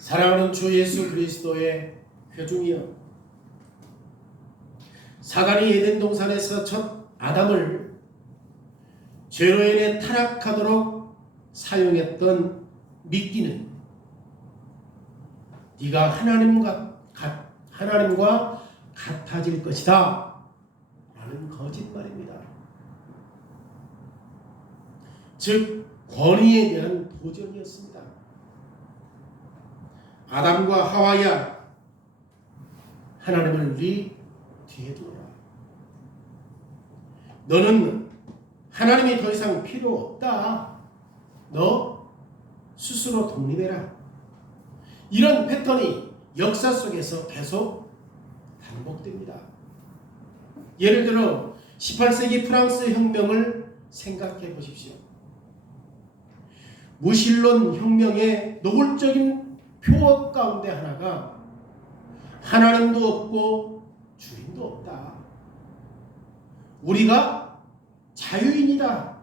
사랑하는 주 예수 그리스도의 회중이여, 사단이 에덴 동산에서 첫 아담을 죄로 인해 타락하도록 사용했던 미끼는 네가 하나님과 같아질 것이다 라는 거짓말입니다. 즉 권위에 대한 도전이었습니다. 아담과 하와야, 하나님을 네 뒤에 두어라. 너는 하나님이 더 이상 필요 없다. 너 스스로 독립해라. 이런 패턴이 역사 속에서 계속 반복됩니다. 예를 들어 18세기 프랑스 혁명을 생각해 보십시오. 무신론 혁명의 노골적인 표어 가운데 하나가 하나님도 없고 주인도 없다. 우리가 자유인이다.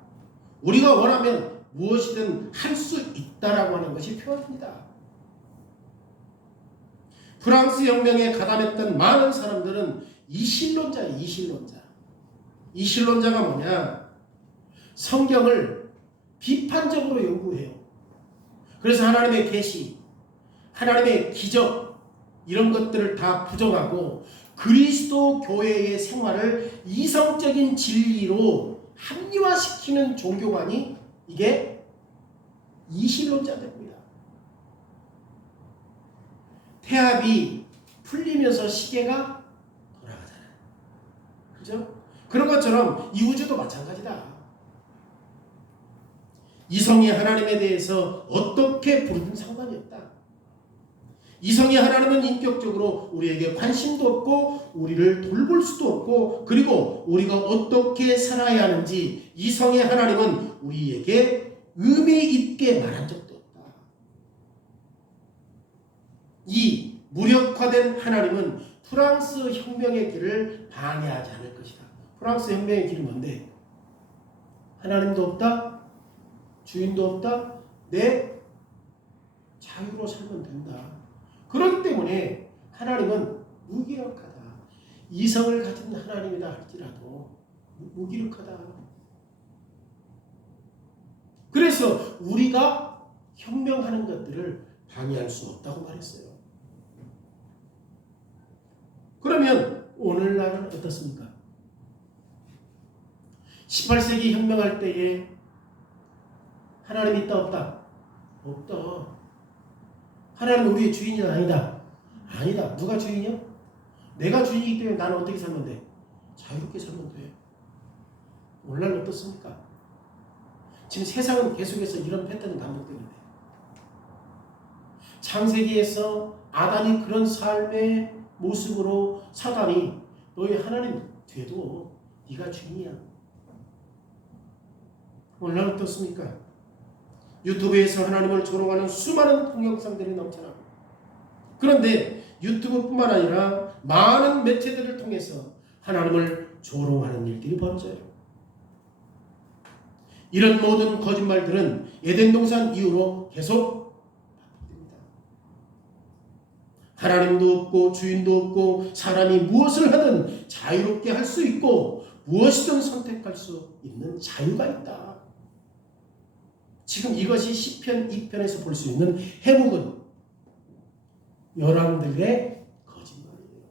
우리가 원하면 무엇이든 할 수 있다라고 하는 것이 표현입니다. 프랑스 혁명에 가담했던 많은 사람들은 이신론자예요. 이신론자가 뭐냐? 성경을 비판적으로 연구해요. 그래서 하나님의 계시, 하나님의 기적 이런 것들을 다 부정하고 그리스도 교회의 생활을 이성적인 진리로 합리화시키는 종교관이 이게 이신론자들입니다. 태압이 풀리면서 시계가 돌아가잖아요. 그죠? 그런 것처럼 이 우주도 마찬가지다. 이성의 하나님에 대해서 어떻게 부르든 상관이 없다. 이성의 하나님은 인격적으로 우리에게 관심도 없고 우리를 돌볼 수도 없고, 그리고 우리가 어떻게 살아야 하는지 이성의 하나님은 우리에게 의미 있게 말한 적도 없다. 이 무력화된 하나님은 프랑스 혁명의 길을 방해하지 않을 것이다. 프랑스 혁명의 길은 뭔데? 하나님도 없다. 주인도 없다. 내 자유로 살면 된다. 그렇기 때문에 하나님은 무기력하다. 이성을 가진 하나님이다 할지라도 무기력하다. 그래서 우리가 혁명하는 것들을 방해할 수 없다고 말했어요. 그러면 오늘날은 어떻습니까? 18세기 혁명할 때에 하나님 있다 없다? 없다. 하나님은 우리의 주인이다 아니다? 아니다. 누가 주인이야? 내가 주인이기 때문에 나는 어떻게 살면 돼? 자유롭게 살면 돼. 오늘날 어떻습니까? 지금 세상은 계속해서 이런 패턴이 반복되는데, 창세기에서 아담이 그런 삶의 모습으로 사단이 너희 하나님 돼도 네가 주인이야. 오늘날 어떻습니까? 유튜브에서 하나님을 조롱하는 수많은 동영상들이 넘쳐나고, 그런데 유튜브뿐만 아니라 많은 매체들을 통해서 하나님을 조롱하는 일들이 벌어져요. 이런 모든 거짓말들은 에덴 동산 이후로 계속 반복됩니다. 하나님도 없고 주인도 없고 사람이 무엇을 하든 자유롭게 할 수 있고 무엇이든 선택할 수 있는 자유가 있다. 지금 이것이 시편 2편에서 볼 수 있는 해묵은 여러분들의 거짓말이에요.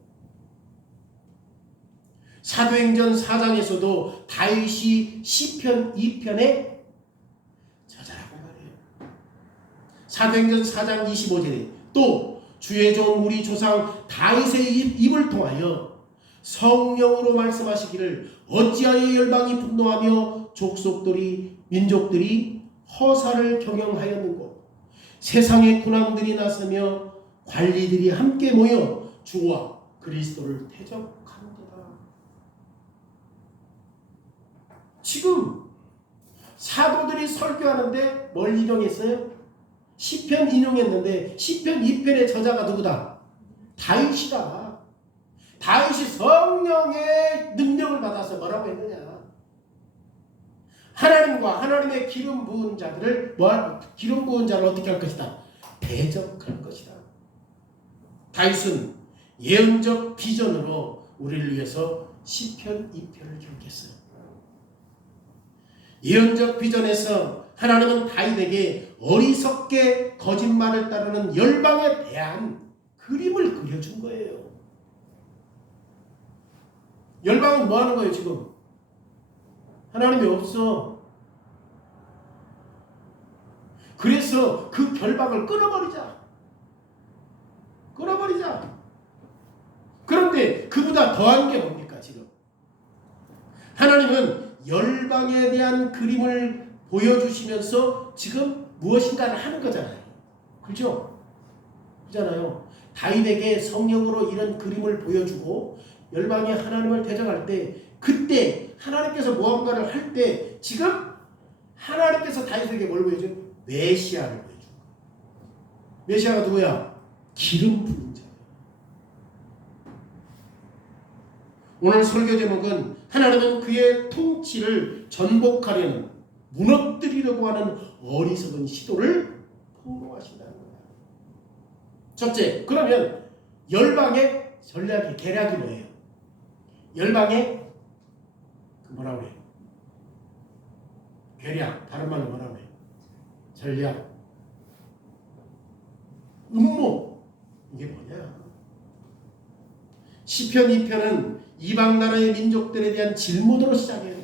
사도행전 4장에서도 다윗이 시편 2편의 저자라고 말해요. 사도행전 4장 25절에 또 주의 종 우리 조상 다윗의 입을 통하여 성령으로 말씀하시기를 어찌하여 열방이 분노하며 족속들이 민족들이 허사를 경영하였는고 세상의 군왕들이 나서며 관리들이 함께 모여 주와 그리스도를 대적하는도다. 지금 사도들이 설교하는데 뭘 인용했어요? 시편 인용했는데 시편 2편의 저자가 누구다? 다윗이다. 다윗이 성령의 능력을 받아서 뭐라고 했느냐? 하나님과 하나님의 기름 부은 자들을 기름 부은 자를 어떻게 할 것이다? 대적할 것이다. 다윗은 예언적 비전으로 우리를 위해서 시편 2편을 기록했어요. 예언적 비전에서 하나님은 다윗에게 어리석게 거짓말을 따르는 열방에 대한 그림을 그려준 거예요. 열방은 뭐 하는 거예요 지금? 하나님이 없어. 그래서 그 결박을 끊어버리자. 그런데 그보다 더한 게 뭡니까 지금? 하나님은 열방에 대한 그림을 보여주시면서 지금 무엇인가를 하는 거잖아요. 그렇죠? 그렇잖아요. 다윗에게 성령으로 이런 그림을 보여주고 열방이 하나님을 대적할 때 그때 하나님께서 무언가를 할 때 지금 하나님께서 다윗에게 뭘 보여줘요? 메시아를 보여준 거예요. 메시아가 누구야? 기름 부은 자. 오늘 설교 제목은 하나님은 그의 통치를 전복하려는 무너뜨리려고 하는 어리석은 시도를 폭로하신다는 거야. 첫째, 그러면 열방의 전략이 계략이 뭐예요? 열방의 뭐라고 그래요? 계략, 다른 말로 뭐라고 그래요? 전략, 음모, 이게 뭐냐? 시편 2편은 이방 나라의 민족들에 대한 질문으로 시작해요.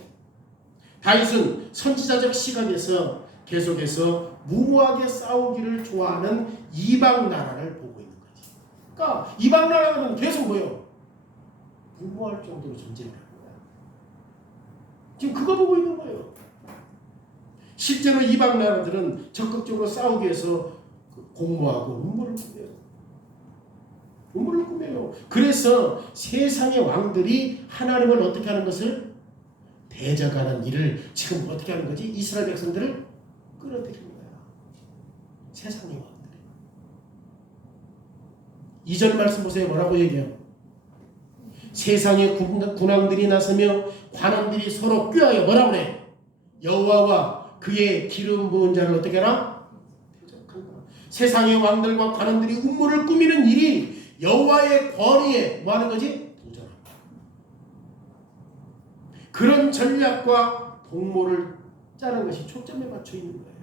다윗은 선지자적 시각에서 계속해서 무모하게 싸우기를 좋아하는 이방 나라를 보고 있는 거지. 그러니까 이방 나라는 계속 뭐예요? 무모할 정도로 존재를 하는 거야. 지금 그거 보고 있는 거예요. 실제로 이방 나라들은 적극적으로 싸우기 위해서 공모하고 음모를 꾸며요. 그래서 세상의 왕들이 하나님을 어떻게 하는 것을 대적하는 일을 지금 어떻게 하는 거지? 이스라엘 백성들을 끌어들이는 거야. 세상의 왕들이. 2절 말씀 보세요. 뭐라고 얘기해요? 세상의 군왕들이 나서며 관원들이 서로 꾀하여 뭐라고 그래? 여호와와 그의 기름 부은 자를 어떻게 하라? 대적한다. 세상의 왕들과 관원들이 음모를 꾸미는 일이 여호와의 권위에 뭐 하는 거지? 도전한다. 그런 전략과 동모를 짜는 것이 초점에 맞춰 있는 거예요.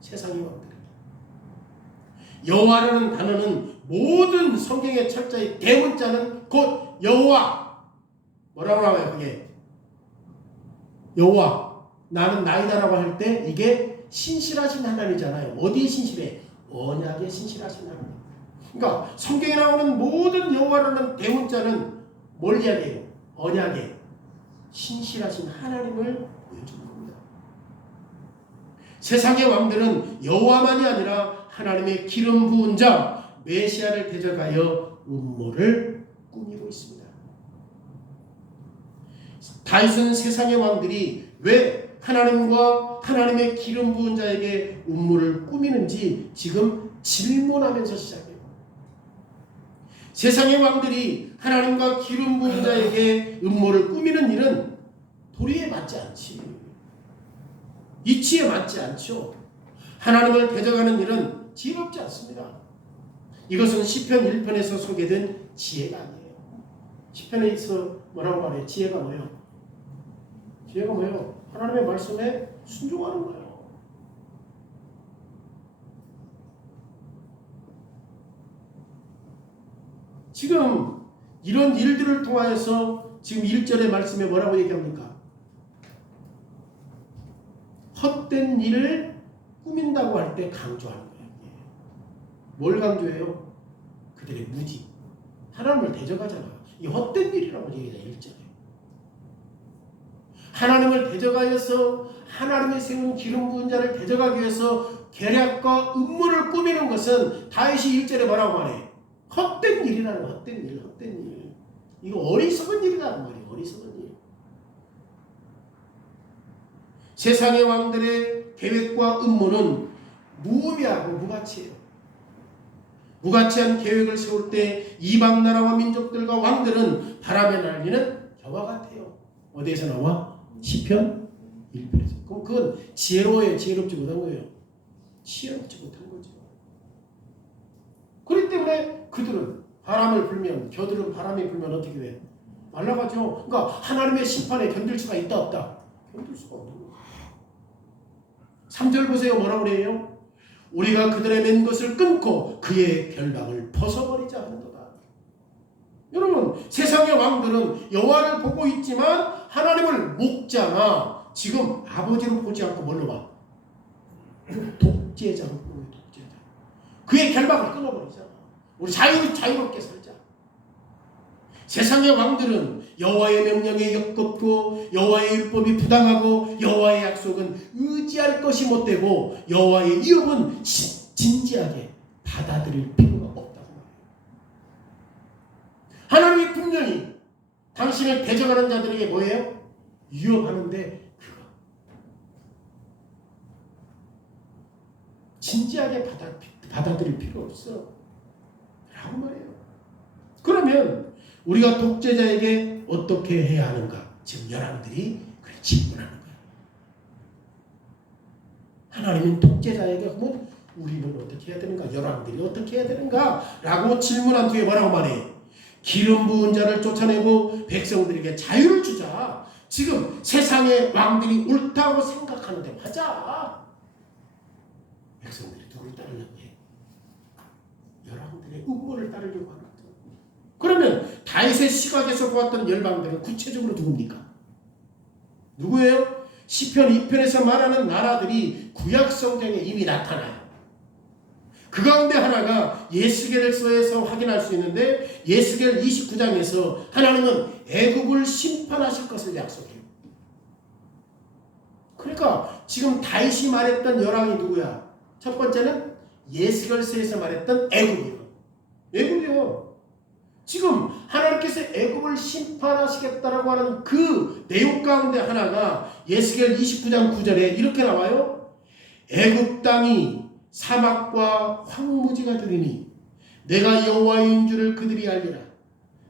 세상의 왕들이. 여호와라는 단어는 모든 성경의 철자의 대문자는 곧 여호와. 뭐라고 나와요 그게? 여호와. 나는 나이다라고 할 때 이게 신실하신 하나님이잖아요. 어디에 신실해? 언약에 신실하신 하나님. 그러니까 성경에 나오는 모든 여호와라는 대문자는 뭘 이야기해요? 언약에 신실하신 하나님을 보여주는 겁니다. 세상의 왕들은 여호와만이 아니라 하나님의 기름 부은 자 메시아를 대적하여 음모를 꾸미고 있습니다. 다윗은 세상의 왕들이 왜 하나님과 하나님의 기름 부은 자에게 음모를 꾸미는지 지금 질문하면서 시작해요. 세상의 왕들이 하나님과 기름 부은 자에게 음모를 꾸미는 일은 도리에 맞지 않지. 이치에 맞지 않죠. 하나님을 대적하는 일은 지혜롭지 않습니다. 이것은 시편 1편에서 소개된 지혜가 아니에요. 시편에서 뭐라고 말해요? 지혜가 뭐예요? 지혜가 뭐예요? 하나님의 말씀에 순종하는 거예요. 지금 이런 일들을 통하여서 지금 1절의 말씀에 뭐라고 얘기합니까? 헛된 일을 꾸민다고 할 때 강조하는 거예요. 뭘 강조해요? 그들의 무지. 하나님을 대적하잖아. 이 헛된 일이라고 얘기해요. 1절에. 하나님을 대적하여서 하나님의 세운 기름 부은 자를 대적하기 위해서 계략과 음모를 꾸미는 것은 다윗이 1절에 뭐라고 말해? 헛된 일이라는 거야. 헛된 일. 이거 어리석은 일이라는 말이에요. 어리석은 일. 세상의 왕들의 계획과 음모는 무의미하고 무가치해요. 무가치한 계획을 세울 때 이방 나라와 민족들과 왕들은 바람에 날리는 겨와 같아요. 어디에서 나와? 시편 1편에서. 그럼 그건 지혜로워요? 지혜롭지 못한 거예요? 지혜롭지 못한 거죠. 그렇기 때문에 그들은 바람을 불면, 겨들은 바람이 불면 어떻게 돼? 말라가죠. 그러니까 하나님의 심판에 견딜 수가 있다 없다? 견딜 수가 없는 거예요. 3절 보세요. 뭐라고 그래요? 우리가 그들의 맨 것을 끊고 그의 결박을 벗어버리자 하는 거다. 여러분, 세상의 왕들은 여호와를 보고 있지만 하나님을 못 잡아. 지금 아버지로 보지 않고 뭘로 봐? 독재자로 보는 독재자. 그의 결박을 끊어버리자. 우리 자유롭게 살자. 세상의 왕들은 여호와의 명령에 역겹고 여호와의 율법이 부당하고 여호와의 약속은 의지할 것이 못되고 여호와의 위협은 진지하게 받아들일 필요가 없다고 말해요. 하나님이 분명히 당신을 대적하는 자들에게 뭐예요? 위협하는데 그거 진지하게 받아들일 필요 없어 라고 말해요. 그러면 우리가 독재자에게 어떻게 해야 하는가? 지금 열왕들이 그렇게 질문하는 거예요. 하나님은 독재자에게 하면 우리는 어떻게 해야 되는가? 열왕들이 어떻게 해야 되는가? 라고 질문한 뒤에 뭐라고 말해? 기름 부은 자를 쫓아내고 백성들에게 자유를 주자. 지금 세상의 왕들이 옳다고 생각하는데 맞아. 백성들이 누구를 따르려고 해? 열왕들의 음모를 따르려고 하는 거죠. 그러면 다윗의 시각에서 보았던 열방들은 구체적으로 누굽니까? 누구예요? 시편 2편에서 말하는 나라들이 구약 성경에 이미 나타나요. 그 가운데 하나가 예스겔서에서 확인할 수 있는데 예스겔 29장에서 하나님은 애굽을 심판하실 것을 약속해요. 그러니까 지금 다윗이 말했던 열왕이 누구야? 첫 번째는 예스겔서에서 말했던 애굽이요. 애굽이요. 지금 하나님께서 애굽을 심판하시겠다라고 하는 그 내용 가운데 하나가 예스겔 29장 9절에 이렇게 나와요. 애굽 땅이 사막과 황무지가 되리니 내가 여호와인 줄을 그들이 알리라.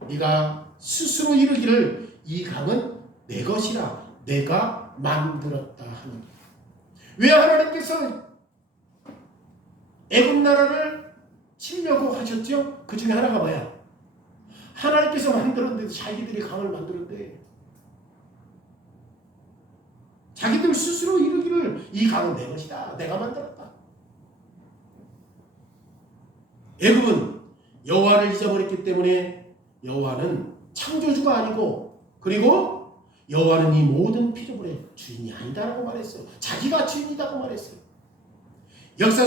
네가 스스로 이르기를 이 강은 내 것이라 내가 만들었다 하는. 왜 하나님께서 애굽 나라를 치려고 하셨죠? 그 중에 하나가 뭐야? 하나님께서 만들었는데도 자기들이 강을 만들었대. 자기들 스스로 이르기를 이 강은 내 것이다. 내가 만들었다. 애굽은 여호와를 잊어버렸기 때문에 여호와는 창조주가 아니고 그리고 여호와는 이 모든 피조물의 주인이 아니다라고 말했어요. 자기가 주인이라고 말했어요. 역사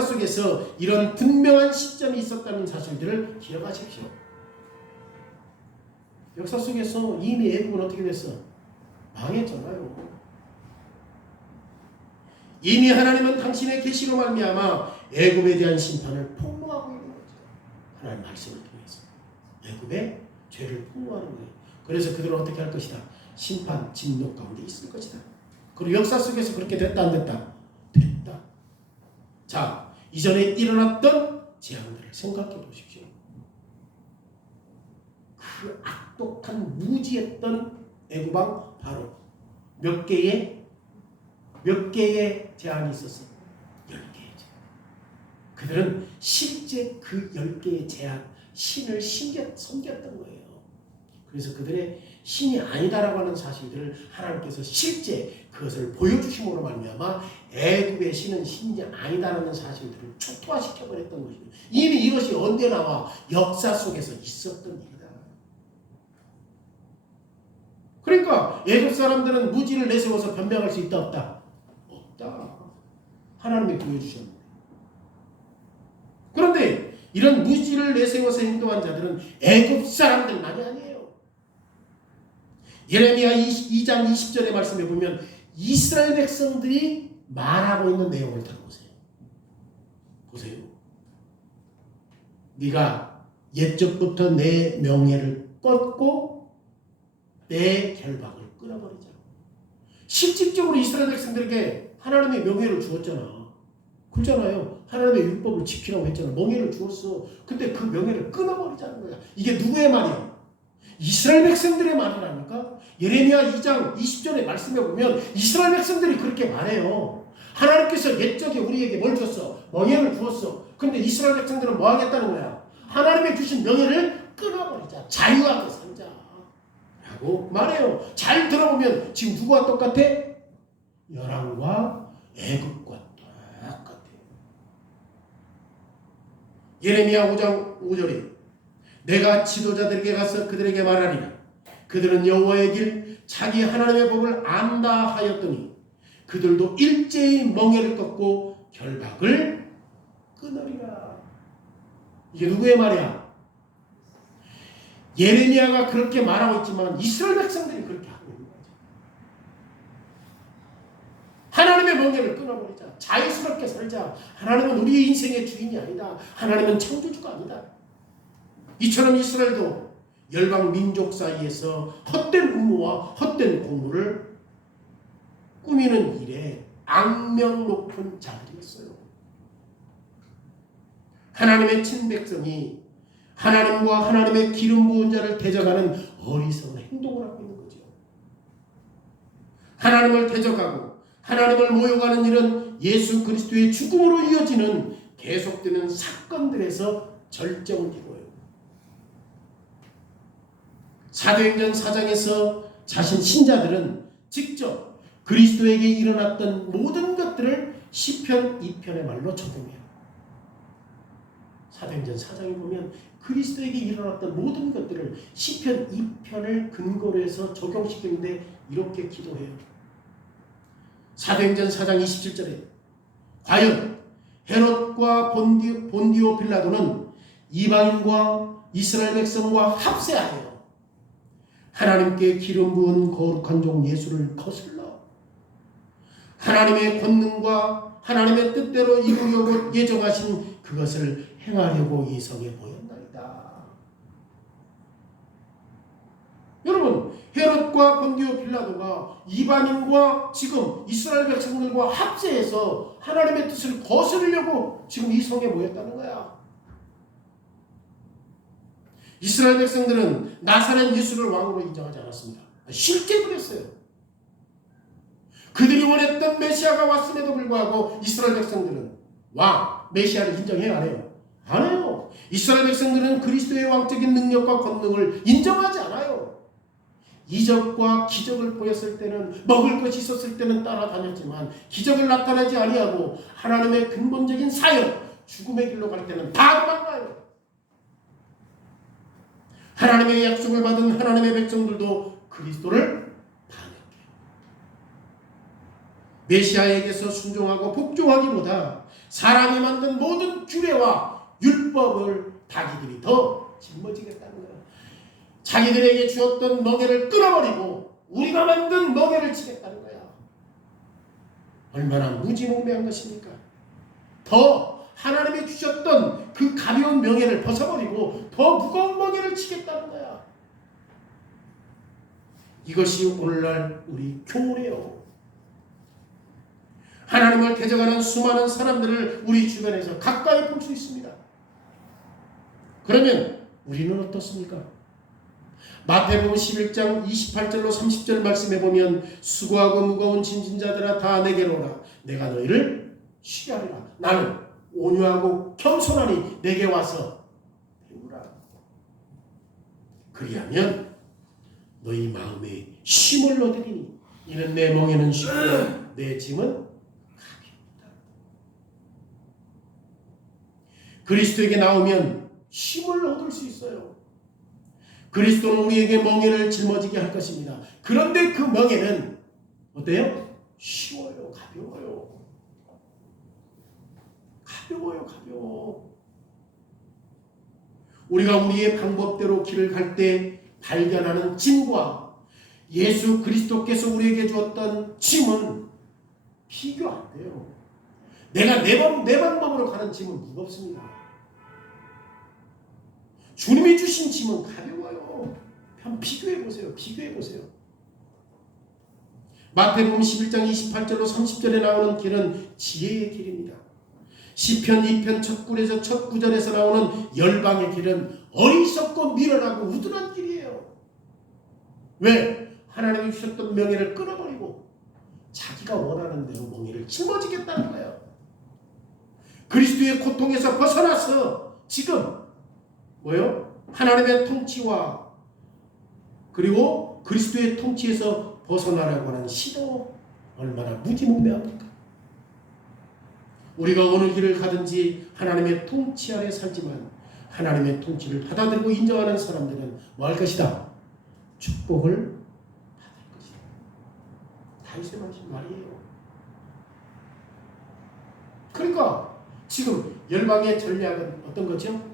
속에서 이런 분명한 시점이 있었다는 사실들을 기억하십시오. 역사 속에서 이미 애굽은 어떻게 됐어? 망했잖아요. 이미 하나님은 당신의 계시로 말미암아 애굽에 대한 심판을 폭로하고 있는 거죠. 하나님 말씀을 통해서 애굽의 죄를 폭로하는 거예요. 그래서 그들은 어떻게 할 것이다? 심판, 진노 가운데 있을 것이다. 그리고 역사 속에서 그렇게 됐다 안 됐다? 됐다. 자, 이전에 일어났던 재앙들을 생각해 보십시오. 그 악독한 무지했던 애굽왕 바로 몇 개의 재앙이 있었어요? 10개의 재앙. 그들은 실제 그 10개의 재앙, 신을 섬겼던 거예요. 그래서 그들의 신이 아니다라고 하는 사실들을 하나님께서 실제 그것을 보여주심으로 말미암아 애굽의 신은 신이 아니다라는 사실들을 초토화시켜버렸던 것입니다. 이미 이것이 언제 나와? 역사 속에서 있었던 일이다. 그러니까 애굽 사람들은 무지를 내세워서 변명할 수 있다 없다? 없다. 하나님이 보여주셨는데. 그런데 이런 무지를 내세워서 행동한 자들은 애굽 사람들만이 아니에요. 예레미야 2장 20절의 말씀에 보면 이스라엘 백성들이 말하고 있는 내용을 들어보세요. 보세요. 네가 옛적부터 내 명예를 뻗고 내 결박을 끊어버리자. 실질적으로 이스라엘 백성들에게 하나님의 명예를 주었잖아. 그렇잖아요. 하나님의 율법을 지키라고 했잖아. 명예를 주었어. 근데 그 명예를 끊어버리자는 거야. 이게 누구의 말이야? 이스라엘 백성들의 말이라니까? 예레미야 2장 20절의 말씀에 보면 이스라엘 백성들이 그렇게 말해요. 하나님께서 옛적에 우리에게 뭘 줬어? 명예를 주었어. 근데 이스라엘 백성들은 뭐 하겠다는 거야? 하나님의 주신 명예를 끊어버리자. 자유하게 살자 라고 말해요. 잘 들어보면 지금 누구와 똑같아? 열왕과 애굽과 똑같아요. 예레미야 5장 5절에 내가 지도자들에게 가서 그들에게 말하리라. 그들은 여호와의 길 자기 하나님의 법을 안다 하였더니 그들도 일제히 멍에를 꺾고 결박을 끊으리라. 이게 누구의 말이야? 예레미야가 그렇게 말하고 있지만 이스라엘 백성들이 그렇게 하고 있는 거죠. 하나님의 멍에를 끊어버리자. 자유스럽게 살자. 하나님은 우리의 인생의 주인이 아니다. 하나님은 창조주가 아니다. 이처럼 이스라엘도 열방 민족 사이에서 헛된 음모와 헛된 공부를 꾸미는 일에 악명 높은 자들이었어요. 하나님의 친백성이 하나님과 하나님의 기름 부은 자를 대적하는 어리석은 행동을 하고 있는 거죠. 하나님을 대적하고 하나님을 모욕하는 일은 예수 그리스도의 죽음으로 이어지는 계속되는 사건들에서 절정을 이루어요. 사도행전 4장에서 자신 신자들은 직접 그리스도에게 일어났던 모든 것들을 시편 2편의 말로 적용해요. 사도행전 4장에 보면 그리스도에게 일어났던 모든 것들을 시편 2편을 근거로 해서 적용시키는데 이렇게 기도해요. 사도행전 4장 27절에 과연 헤롯과 본디오 빌라도는 이방인과 이스라엘 백성과 합세하여 하나님께 기름 부은 거룩한 종 예수를 거슬러 하나님의 권능과 하나님의 뜻대로 이루려고 예정하신 그것을 행하려고 이성해 보였나이다. 여러분, 헤롯과 본디오 빌라도가 이방인과 지금 이스라엘 백성들과 합세해서 하나님의 뜻을 거스르려고 지금 이성해 모였다는 거야. 이스라엘 백성들은 나사렛 예수를 왕으로 인정하지 않았습니다. 실제 그랬어요. 그들이 원했던 메시아가 왔음에도 불구하고 이스라엘 백성들은 왕, 메시아를 인정해요? 안 해요? 안 해요. 이스라엘 백성들은 그리스도의 왕적인 능력과 권능을 인정하지 않아요. 이적과 기적을 보였을 때는, 먹을 것이 있었을 때는 따라다녔지만 기적을 나타내지 아니하고 하나님의 근본적인 사역, 죽음의 길로 갈 때는 다 도망가요. 하나님의 약속을 받은 하나님의 백성들도 그리스도를 반역해요. 메시아에게서 순종하고 복종하기보다 사람이 만든 모든 규례와 율법을 자기들이 더 짊어지겠다는 거예요. 자기들에게 주었던 멍에를 끊어버리고 우리가 만든 멍에를 치겠다는 거야. 얼마나 무지몽매한 것입니까? 더 하나님이 주셨던 그 가벼운 명예를 벗어버리고 더 무거운 멍에를 치겠다는 거야. 이것이 오늘날 우리 교훈이에요. 하나님을 대적하는 수많은 사람들을 우리 주변에서 가까이 볼 수 있습니다. 그러면 우리는 어떻습니까? 마태복음 11장 28절로 30절 말씀해 보면 수고하고 무거운 짐진 자들아 다 내게로 오라. 내가 너희를 쉬게 하리라. 나는 온유하고 겸손하니 내게 와서 배우라. 그리하면 너희 마음에 쉼을 얻으리니 이는 내 멍에는 쉽고 내 짐은 가볍다. 그리스도에게 나오면 쉼을 얻을 수 있어요. 그리스도는 우리에게 멍에를 짊어지게 할 것입니다. 그런데 그 멍에는 어때요? 쉬워요. 가벼워요. 가벼워. 우리가 우리의 방법대로 길을 갈 때 발견하는 짐과 예수 그리스도께서 우리에게 주었던 짐은 비교 안 돼요. 내가 내 방법으로 가는 짐은 무겁습니다. 주님이 주신 짐은 가벼워요. 한번 비교해보세요. 마태복음 11장 28절로 30절에 나오는 길은 지혜의 길입니다. 시편 2편 첫 구절에서 나오는 열방의 길은 어리석고 미련하고 우둔한 길이에요. 왜? 하나님이 주셨던 명예를 끊어버리고 자기가 원하는 대로 멍에를 짊어지겠다는 거예요. 그리스도의 고통에서 벗어나서 지금 뭐요? 하나님의 통치와 그리고 그리스도의 통치에서 벗어나려고 하는 시도 얼마나 무지몽매합니까? 우리가 어느 길을 가든지 하나님의 통치 아래 살지만 하나님의 통치를 받아들이고 인정하는 사람들은 뭐 할 것이다? 축복을 받을 것이다. 다윗의 말이에요. 그러니까 지금 열방의 전략은 어떤 거죠?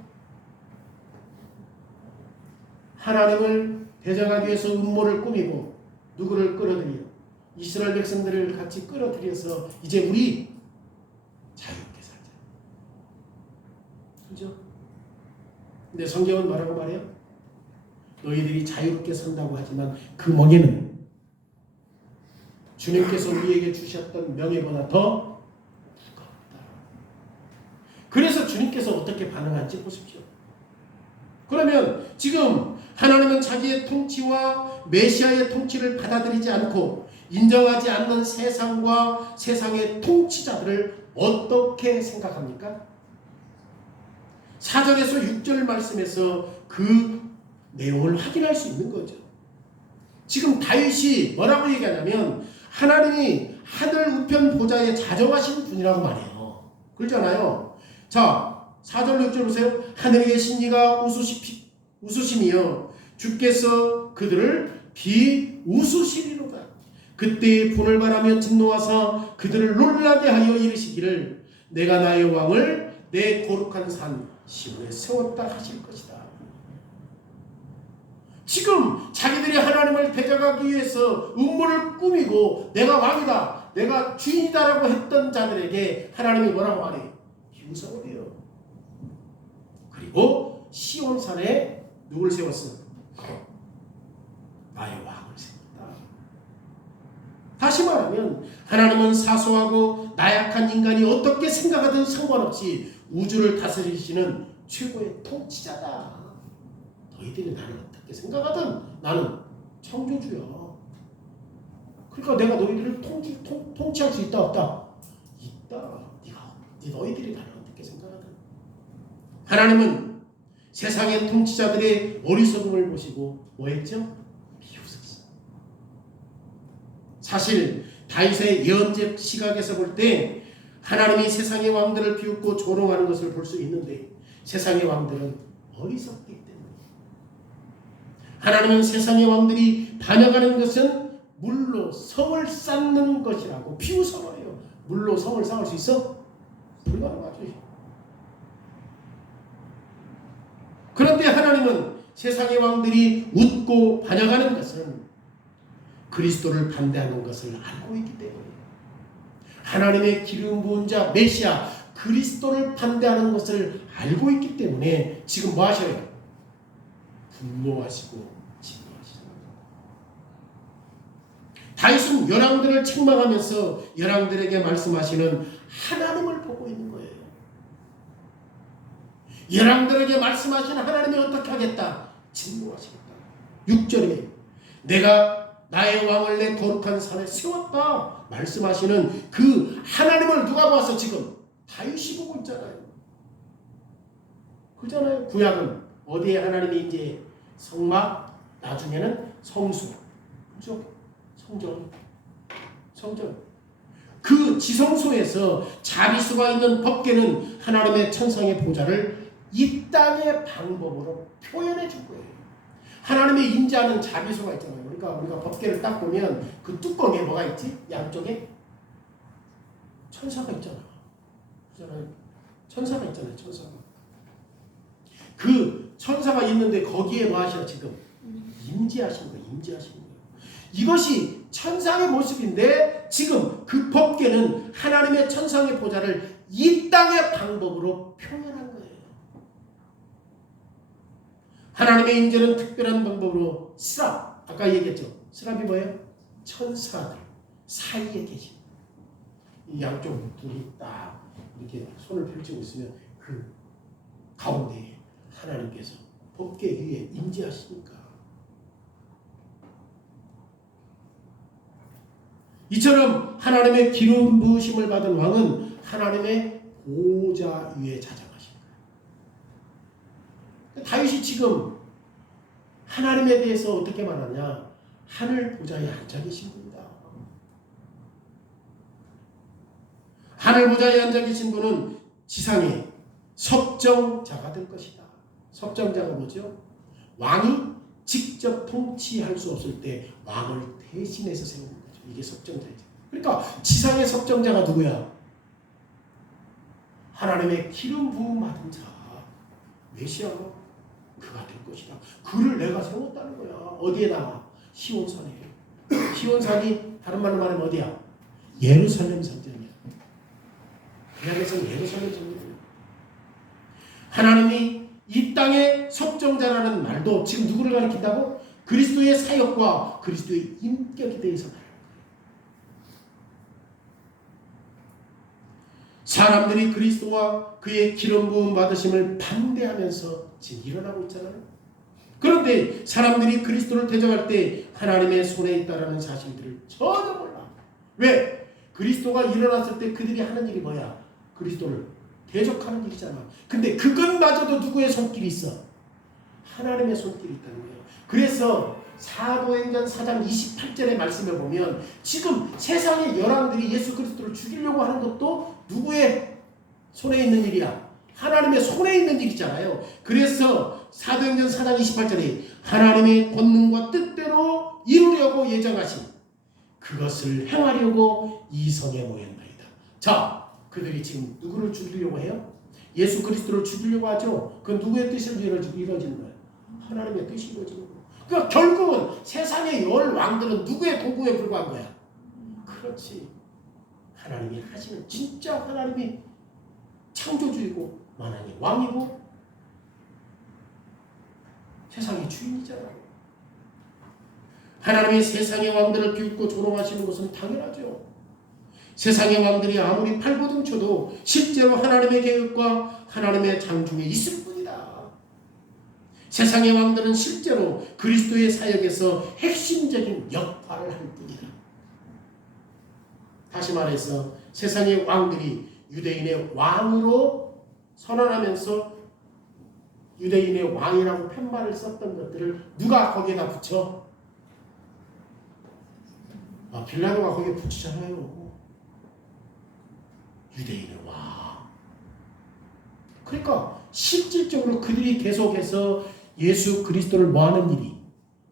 하나님을 대적하기 위해서 음모를 꾸미고 누구를 끌어들여? 이스라엘 백성들을 같이 끌어들여서 이제 우리 자유롭게 살자. 그죠? 근데 성경은 뭐라고 말해요? 너희들이 자유롭게 산다고 하지만 그 멍에는 주님께서 우리에게 주셨던 명예보다 더 무겁다. 그래서 주님께서 어떻게 반응할지 보십시오. 그러면 지금 하나님은 자기의 통치와 메시아의 통치를 받아들이지 않고 인정하지 않는 세상과 세상의 통치자들을 어떻게 생각합니까? 4절에서 6절 말씀에서 그 내용을 확인할 수 있는 거죠. 지금 다윗이 뭐라고 얘기하냐면 하나님이 하늘 우편 보좌에 자정하신 분이라고 말해요. 그렇잖아요. 자, 4절 6절 보세요. 하늘에 계신 이가 웃으시며 주께서 그들을 비웃으시리로다. 그때의 분을 바라며 진노하사 그들을 놀라게 하여 이르시기를 내가 나의 왕을 내 거룩한 산 시온에 세웠다 하실 것이다. 지금 자기들이 하나님을 대적하기 위해서 음모를 꾸미고 내가 왕이다, 내가 주인이다라고 했던 자들에게 하나님이 뭐라고 말해요? 비웃어버려요. 그리고 시온산에 누굴 세웠어? 나의 왕을 세웠다. 다시 말하면 하나님은 사소하고 나약한 인간이 어떻게 생각하든 상관없이 우주를 다스리시는 최고의 통치자다. 너희들이 나를 어떻게 생각하든 나는 창조주야. 그러니까 내가 너희들을 통치할 수 있다 없다? 있다. 너희들이 나를 어떻게 생각하든. 하나님은 세상의 통치자들의 어리석음을 보시고 뭐 했죠? 비웃었어. 사실 다윗의 예언적 시각에서 볼 때 하나님이 세상의 왕들을 비웃고 조롱하는 것을 볼 수 있는데 세상의 왕들은 어리석기 때문에 하나님은 세상의 왕들이 반역하는 것은 물로 성을 쌓는 것이라고 비웃어버려요. 물로 성을 쌓을 수 있어? 불가능하죠. 그런데 하나님은 세상의 왕들이 웃고 반역하는 것은 그리스도를 반대하는 것을 알고 있기 때문에 하나님의 기름 부은 자 메시아 그리스도를 반대하는 것을 알고 있기 때문에 지금 뭐 하셔요? 분노하시고 진노하시는 거예요. 다윗은 열왕들을 책망하면서 열왕들에게 말씀하시는 하나님을 보고 있는 거예요. 열왕들에게 말씀하시는 하나님이 어떻게 하겠다? 진노하시겠다. 6절에 내가 나의 왕을 내 거룩한 산에 세웠다 말씀하시는 그 하나님을 누가 봐서 지금 다윗이 보고 있잖아요. 그잖아요. 구약은 어디에 하나님이 이제 성막, 나중에는 성수, 그죠? 성전. 그 지성소에서 자비수가 있는 법궤는 하나님의 천상의 보좌를 이 땅의 방법으로 표현해 준 거예요. 하나님의 임재하는 자비수가 있잖아요. 그러니까 우리가 법궤를 딱 보면 그 뚜껑에 뭐가 있지? 양쪽에 천사가 있잖아. 그잖아요. 천사가 있잖아요. 천사가. 그 천사가 있는데 거기에 뭐 하셔 지금? 임재하신 거예요. 임재하신 거예요. 이것이 천상의 모습인데 지금 그 법궤는 하나님의 천상의 보좌를 이 땅의 방법으로 표현한 거예요. 하나님의 임재는 특별한 방법으로 스랍, 아까 얘기했죠. 스랍이 뭐예요? 천사들 사이에 계신 이 양쪽 둘이 딱 이렇게 손을 펼치고 있으면 그 가운데에 하나님께서 법궤 위에 임재하시니까 이처럼 하나님의 기름 부으심을 받은 왕은 하나님의 보좌 위에 자정하십니다. 다윗이 지금 하나님에 대해서 어떻게 말하냐? 하늘 보좌에 앉아 계신 분이다. 하늘 보좌에 앉아 계신 분은 지상의 섭정자가 될 것이다. 섭정자가 뭐죠? 왕이 직접 통치할 수 없을 때 왕을 대신해서 세우는 거죠. 이게 섭정자이죠. 그러니까 지상의 섭정자가 누구야? 하나님의 기름 부음 받은 자, 메시아가 그가 될 것이다. 그를 내가 세웠다는 거야. 어디에나? 시온산에. 시온산이 다른 말로 말하면 어디야? 예루살렘 성전이야. 그 안에서 예루살렘 성전이야. 하나님이 이 땅의 섭정자라는 말도 지금 누구를 가리킨다고? 그리스도의 사역과 그리스도의 인격에 대해서 말하는 거예요. 사람들이 그리스도와 그의 기름 부음 받으심을 반대하면서 지금 일어나고 있잖아요. 그런데 사람들이 그리스도를 대적할 때 하나님의 손에 있다라는 사실들을 전혀 몰라. 왜? 그리스도가 일어났을 때 그들이 하는 일이 뭐야? 그리스도를 대적하는 일이잖아. 근데 그것마저도 누구의 손길이 있어? 하나님의 손길이 있다는 거예요. 그래서 사도행전 4장 28절의 말씀을 보면 지금 세상의 열왕들이 예수 그리스도를 죽이려고 하는 것도 누구의 손에 있는 일이야? 하나님의 손에 있는 일이잖아요. 그래서 사도행전 4장 28절에 하나님의 권능과 뜻대로 이루려고 예정하신 그것을 행하려고 이 성에 모였나이다. 자, 그들이 지금 누구를 죽이려고 해요? 예수 그리스도를 죽이려고 하죠. 그건 누구의 뜻으로 이루어지는 거예요? 하나님의 뜻이 이루어지는 거예요. 그러니까 결국은 세상의 열 왕들은 누구의 도구에 불과한 거야? 그렇지. 하나님이 하시는, 진짜 하나님이 창조주이고 만왕의 왕이고 세상의 주인이잖아. 하나님이 세상의 왕들을 비웃고 조롱하시는 것은 당연하죠. 세상의 왕들이 아무리 팔보둥쳐도 실제로 하나님의 계획과 하나님의 장중에 있을 뿐이다. 세상의 왕들은 실제로 그리스도의 사역에서 핵심적인 역할을 할 뿐이다. 다시 말해서 세상의 왕들이 유대인의 왕으로 선언하면서 유대인의 왕이라고 팻말을 썼던 것들을 누가 거기에다 붙여? 빌라도가 거기에 붙이잖아요. 유대인의 왕. 그러니까 실질적으로 그들이 계속해서 예수 그리스도를 모하는 일이,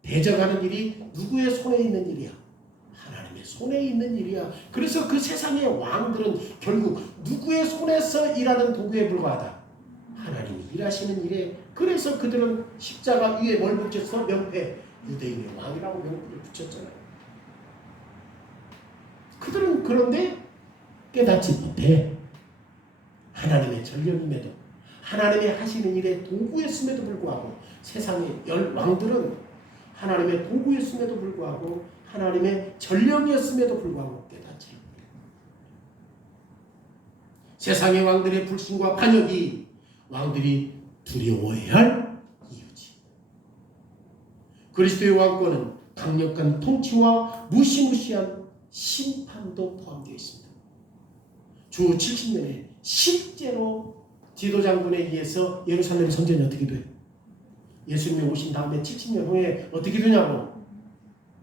대적하는 일이 누구의 손에 있는 일이야? 하나님의 손에 있는 일이야. 그래서 그 세상의 왕들은 결국 누구의 손에서 일하는 도구에 불과하다. 하나님이 일하시는 일에. 그래서 그들은 십자가 위에 뭘 붙였어? 명패. 유대인의 왕이라고 명패를 붙였잖아요. 그들은 그런데 깨닫지 못해. 하나님의 전령임에도, 하나님의 하시는 일에 도구였음에도 불구하고, 세상의 열 왕들은 하나님의 도구였음에도 불구하고 하나님의 전령이었음에도 불구하고 깨닫지 못해. 세상의 왕들의 불신과 반역이 왕들이 두려워해야 할 이유지. 그리스도의 왕권은 강력한 통치와 무시무시한 심판도 포함되어 있습니다. 주 70년에 실제로 디도 장군에 의해서 예루살렘 성전이 어떻게 돼? 예수님이 오신 다음에 70년 후에 어떻게 되냐고?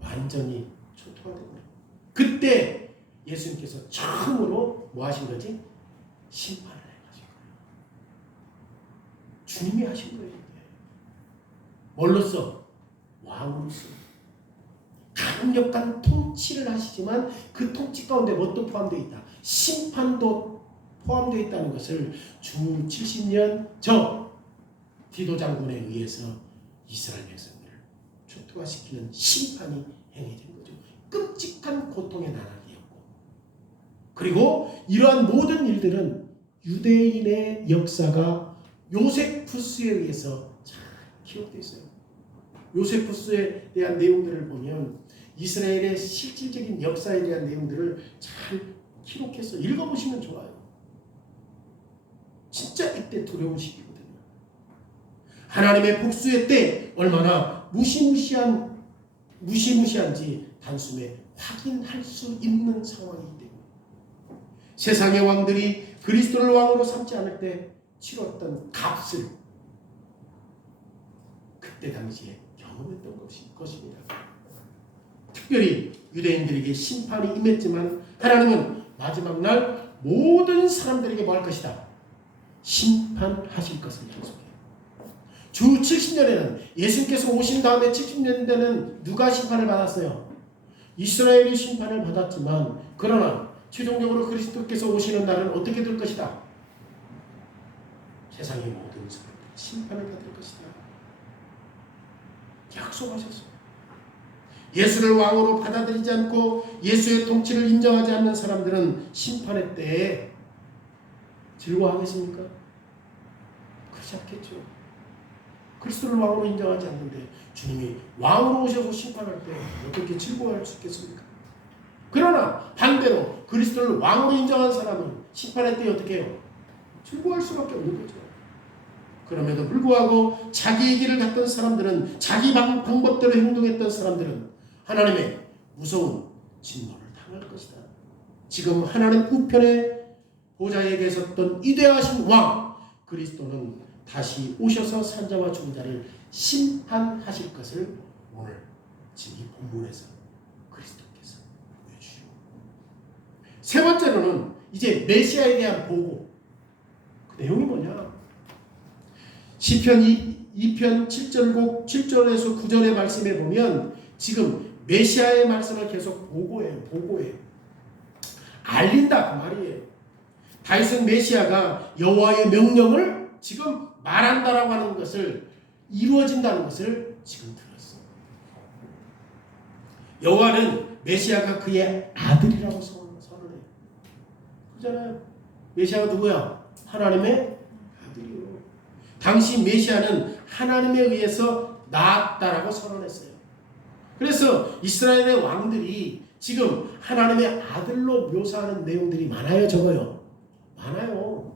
완전히 초토화된 거예요. 그때 예수님께서 처음으로 뭐 하신 거지? 심판을 해가신 거예요. 주님이 하신 거예요. 뭘로써? 왕으로서. 강력한 통치를 하시지만 그 통치 가운데 뭣도 포함되어 있다? 심판도 포함되어 있다는 것을 주 70년 저 디도 장군에 의해서 이스라엘 백성들을 초토화시키는 심판이 행해진 거죠. 끔찍한 고통의 나날이었고, 그리고 이러한 모든 일들은 유대인의 역사가 요세푸스에 의해서 잘 기록되어 있어요. 요세푸스에 대한 내용들을 보면 이스라엘의 실질적인 역사에 대한 내용들을 잘 기록해서 읽어보시면 좋아요. 진짜 이때 두려운 시기거든요. 하나님의 복수의 때 얼마나 무시무시한지 단숨에 확인할 수 있는 상황이기 때문에 세상의 왕들이 그리스도를 왕으로 삼지 않을 때 치렀던 값을 그때 당시에 경험했던 것입니다. 특별히 유대인들에게 심판이 임했지만 하나님은 마지막 날 모든 사람들에게 뭐 할 것이다? 심판하실 것을 약속해요. 주 70년에는 예수님께서 오신 다음에 70년대는 누가 심판을 받았어요? 이스라엘이 심판을 받았지만 그러나 최종적으로 그리스도께서 오시는 날은 어떻게 될 것이다? 세상의 모든 사람들이 심판을 받을 것이다. 약속하셨어요. 예수를 왕으로 받아들이지 않고 예수의 통치를 인정하지 않는 사람들은 심판의 때에 즐거워하겠습니까? 그렇지 않겠죠. 그리스도를 왕으로 인정하지 않는데 주님이 왕으로 오셔서 심판할 때 어떻게 즐거워할 수 있겠습니까? 그러나 반대로 그리스도를 왕으로 인정한 사람은 심판의 때에 어떻게 해요? 즐거워할 수밖에 없는 거죠. 그럼에도 불구하고 자기의 길을 갔던 사람들은, 자기 방법대로 행동했던 사람들은 하나님의 무서운 진노를 당할 것이다. 지금 하나님 우편에 보좌에 계셨던 위대하신 왕 그리스도는 다시 오셔서 산자와 죽은 자를 심판하실 것을 오늘 지금 이 본문에서 그리스도께서 보여주시고, 세 번째로는 이제 메시아에 대한 보고. 그 내용이 뭐냐? 시편 2편 7절에서 9절의 말씀에 보면 지금 메시아의 말씀을 계속 보고해요. 알린다 그 말이에요. 다윗은 메시아가 여호와의 명령을 지금 말한다라고 하는 것을, 이루어진다는 것을 지금 들었어요. 여호와는 메시아가 그의 아들이라고 선언해요. 그잖아요. 메시아가 누구야? 하나님의 아들이요. 당시 메시아는 하나님에 의해서 나았다라고 선언했어요. 그래서 이스라엘의 왕들이 지금 하나님의 아들로 묘사하는 내용들이 많아요, 적어요? 많아요.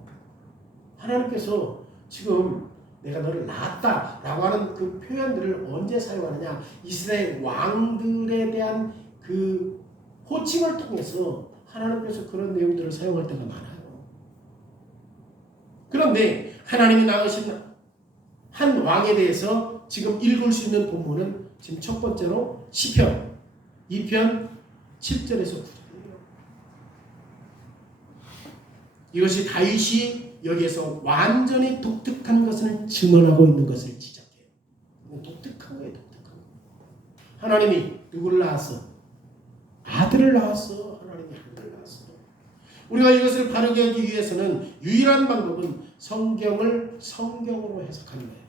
하나님께서 지금 내가 너를 낳았다라고 하는 그 표현들을 언제 사용하느냐? 이스라엘 왕들에 대한 그 호칭을 통해서 하나님께서 그런 내용들을 사용할 때가 많아요. 그런데 하나님이 낳으신 한 왕에 대해서 지금 읽을 수 있는 본문은 지금 첫 번째로 시편 2편 7절에서 9절이에요. 이것이 다윗이 여기에서 완전히 독특한 것을 증언하고 있는 것을 지적해요. 독특한 거예요. 독특한 거. 하나님이 누구를 낳았어? 아들을 낳았어. 하나님이 아들을 낳았어. 우리가 이것을 바르게 하기 위해서는 유일한 방법은 성경을 성경으로 해석하는 거예요.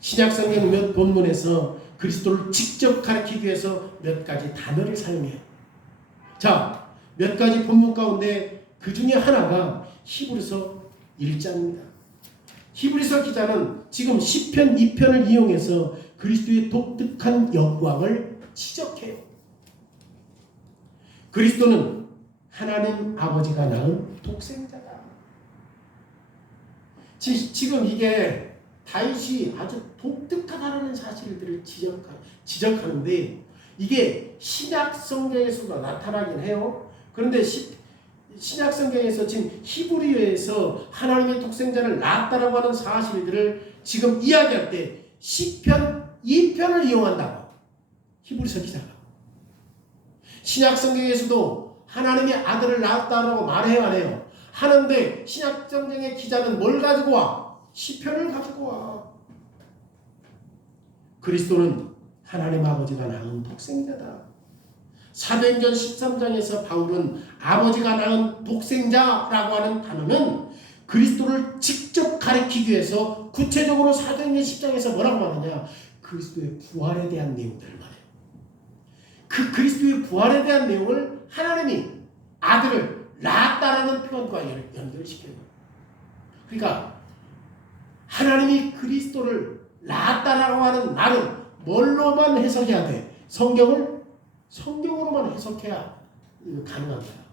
신약성경 몇 본문에서 그리스도를 직접 가리키기 위해서 몇 가지 단어를 사용해요. 자, 몇 가지 본문 가운데 그 중에 하나가 히브리서 1장입니다. 히브리서 기자는 지금 시편 2편을 이용해서 그리스도의 독특한 영광을 지적해요. 그리스도는 하나님 아버지가 낳은 독생자다. 지금 이게 다윗이 아주 독특하다는 사실들을 지적하는데 이게 신약 성경에서도 나타나긴 해요. 그런데 신약 성경에서 지금 히브리어에서 하나님의 독생자를 낳았다라고 하는 사실들을 지금 이야기할 때 시편 2편을 이용한다고 히브리서 기자가. 신약 성경에서도 하나님의 아들을 낳았다라고 말해요, 안 해요? 하는데 신약 성경의 기자는 뭘 가지고 와? 시편을 가지고 와. 그리스도는 하나님 아버지가 낳은 독생자다. 사도행전 13장에서 바울은 아버지가 낳은 독생자라고 하는 단어는 그리스도를 직접 가리키기 위해서 구체적으로 사도행전 10장에서 뭐라고 하느냐? 그리스도의 부활에 대한 내용들을 말해요. 그 그리스도의 부활에 대한 내용을 하나님이 아들을 낳았다라는 표현과 연결시켜요. 그러니까 하나님이 그리스도를 낳았다라고 하는 말은 뭘로만 해석해야 돼? 성경으로만 해석해야 가능한 거야.